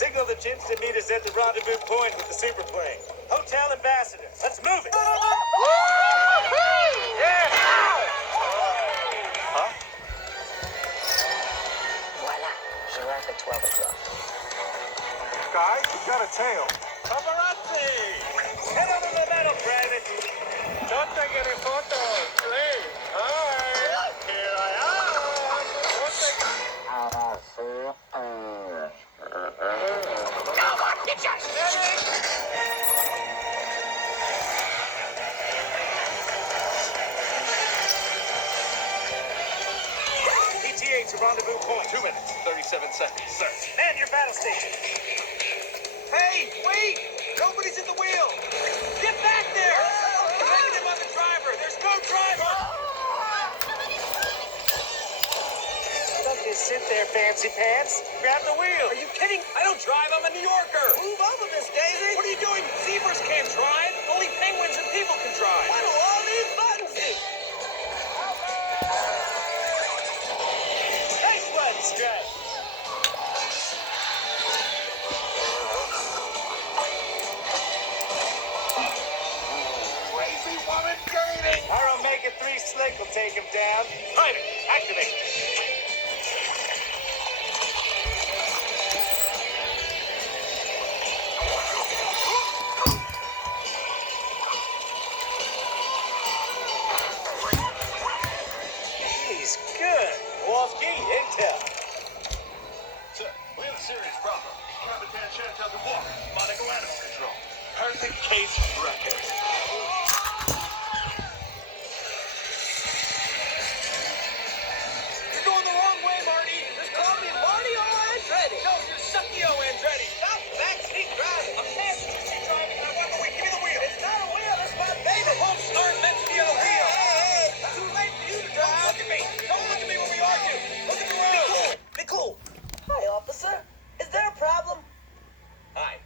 Signal the chimps to meet us at the rendezvous point with the superplane. Hotel Ambassador. Let's move it. Yeah. Huh? Voila. Je arrive at 12 o'clock. Guys, we got a tail. Paparazzi! Head over the metal, Private. Don't take any photos, please. Hi. Here I am. Don't take... Come on, bitches! ETA to rendezvous point. 2 minutes, 37 seconds, sir. Man your battle station. Hey, wait! Nobody's at the wheel! Get back there! Negative on the driver! There's no driver! Don't just sit there, fancy pants. Grab the wheel. Are you kidding? I don't drive, I'm a New Yorker! Move over, Miss Daisy. What are you doing? Zebras can't drive! Only penguins and people can drive! What do all these buttons do? Nice one, Strut. Crazy woman dating! Our Omega-3 slick will take him down. Fighter, activate. He's good. Wolski, intel. Sir, we have a serious problem. Captain Chantel Dubois, Monaco Animal Control. Perfect case record. You're going the wrong way, Marty. There's coffee. Marty or Andretti? No, you're Suckio Andretti. Stop backseat driving. I'm passenger seat driving and I want the wheel. Give me the wheel. It's not a wheel, it's my baby. The pumps aren't meant to be on a wheel. Hey, too late for you to Don't drive. look at me. Don't look at me when we argue. Look at the road. Be cool. Hi, officer. Is there a problem? Hi.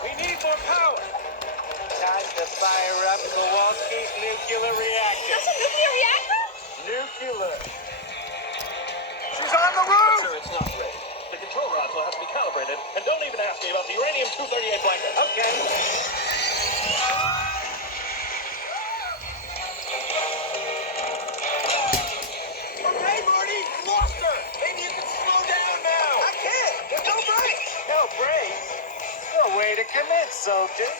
We need more power. Time to fire up Kowalski's nuclear reactor. That's a nuclear reactor? Nuclear. She's on the roof! Sir, it's not ready. The control rods will have to be calibrated. And don't even ask me about the uranium-238 blanket. Okay. Okay, Marty, you lost her. Maybe you can slow down now. I can't. There's no brakes. No brakes. No way to commit, soldier.